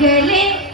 gale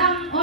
담당